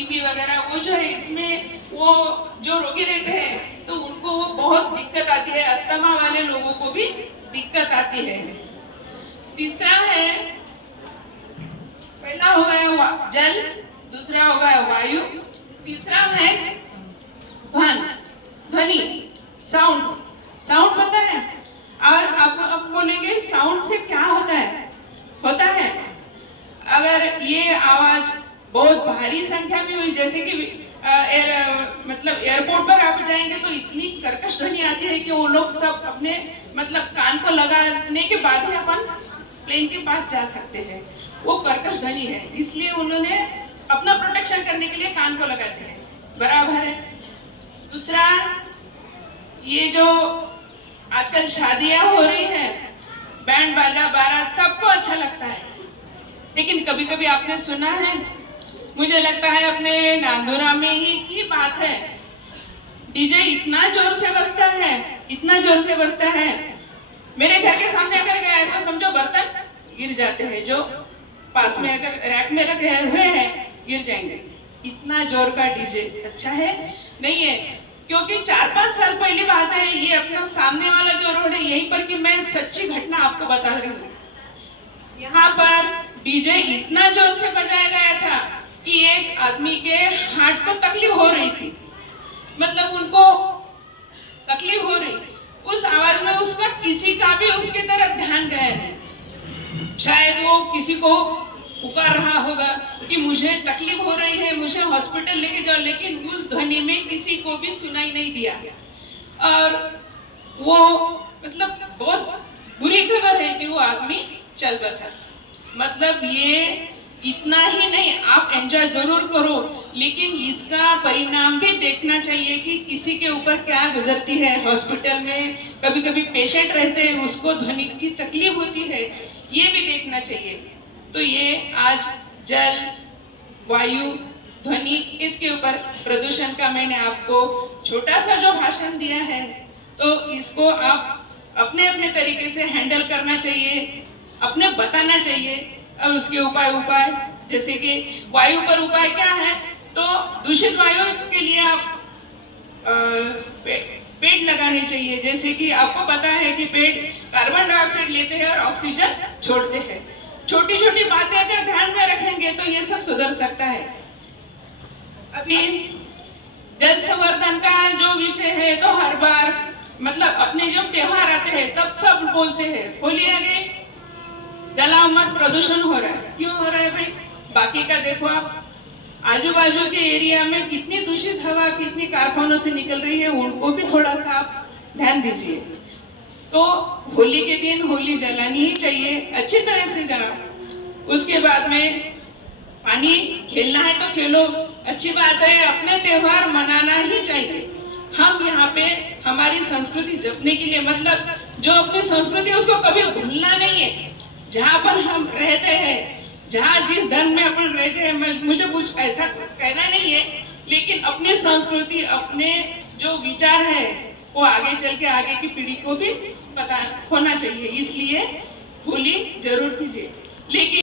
TB वगैरह वो जो है इसमें वो जो रोगी रहते हैं तो उनको वो बहुत दिक्कत आती है, अस्थमा वाले लोगों को भी दिक्कत आती है। तीसरा है, पहला हो गया जल, दूसरा हो गया वायु, तीसरा है ध्वनि, साउंड। साउंड पता है? और अब बोलेंगे साउंड से क्या होता है अगर ये आवाज बहुत भारी संख्या में हुई, जैसे कि मतलब एयरपोर्ट पर आप जाएंगे तो इतनी कर्कश ध्वनि आती है कि वो लोग सब अपने मतलब कान को लगाने के बाद ही अपन प्लेन के पास जा सकते हैं। वो कर्कश ध्वनि है, इसलिए उन्होंने अपना प्रोटेक्शन करने के लिए कान को लगाते हैं, बराबर है। दूसरा, ये जो आजकल शादियां हो रही है, बैंड बाजा बारात सबको अच्छा लगता है, लेकिन कभी कभी आपने सुना है, मुझे लगता है अपने नांदुरा में ही की बात है, डीजे इतना जोर से बजता है, इतना जोर से बजता है, मेरे घर के सामने अगर गया है तो समझो बर्तन गिर जाते हैं, जो पास में अगर रैक में रखे हुए हैं गिर जाएंगे। इतना जोर का डीजे अच्छा है नहीं है, क्योंकि 4-5 साल पहली बात है, ये अपना सामने वाला जो रोड है यहीं पर की मैं सच्ची घटना आपको बता रही हूँ। यहाँ पर डीजे इतना जोर से बजाया गया था कि एक आदमी के हार्ट को तकलीफ हो रही थी, मतलब उनको तकलीफ हो रही, उस आवाज में उसका किसी का भी उसकी तरफ ध्यान गया नहीं। शायद वो किसी को पुकार रहा होगा कि मुझे तकलीफ हो रही है, मुझे हॉस्पिटल लेके जाओ, लेकिन उस ध्वनि में किसी को भी सुनाई नहीं दिया। और वो मतलब बहुत बुरी खबर है कि वो आदमी चल बसा। मतलब ये इतना ही नहीं, आप एंजॉय जरूर करो, लेकिन इसका परिणाम भी देखना चाहिए कि किसी के ऊपर क्या गुजरती है। हॉस्पिटल में कभी कभी पेशेंट रहते हैं, उसको ध्वनि की तकलीफ होती है, ये भी देखना चाहिए। तो ये आज जल, वायु, ध्वनि, इसके ऊपर प्रदूषण का मैंने आपको छोटा सा जो भाषण दिया है, तो इसको आप अपने अपने तरीके से हैंडल करना चाहिए, अपने बताना चाहिए, और उसके उपाय जैसे कि वायु पर उपाय क्या है, तो दूषित वायु के लिए आप पेड़ लगाने चाहिए। जैसे कि आपको पता है कि पेड़ कार्बन डाइऑक्साइड लेते हैं और ऑक्सीजन छोड़ते हैं। छोटी छोटी बातें अगर ध्यान में रखेंगे तो ये सब सुधर सकता है। अभी जल संवर्धन का जो विषय है, तो हर बार मतलब अपने जो त्योहार आते हैं तब सब बोलते हैं होली आ गई, जलाओ मत, प्रदूषण हो रहा है। क्यों हो रहा है भाई? बाकी का देखो आप, आजू बाजू के एरिया में कितनी दूषित हवा, कितनी कारखानों से निकल रही है, उनको भी थोड़ा सा आप ध्यान दीजिए। तो होली के दिन होली जलानी ही चाहिए, अच्छी तरह से जलाओ। उसके बाद में पानी खेलना है तो खेलो, अच्छी बात है, अपने त्योहार मनाना ही चाहिए। हम यहाँ पे हमारी संस्कृति जपने के लिए, मतलब जो अपनी संस्कृति उसको कभी भूलना नहीं है। जहाँ पर हम रहते हैं, जहाँ जिस धर्म में अपन रहते हैं, मुझे कुछ ऐसा कहना नहीं है, लेकिन अपनी संस्कृति, अपने जो विचार है वो आगे चल के आगे की पीढ़ी को भी पता होना चाहिए, इसलिए होली जरूर कीजिए। लेकिन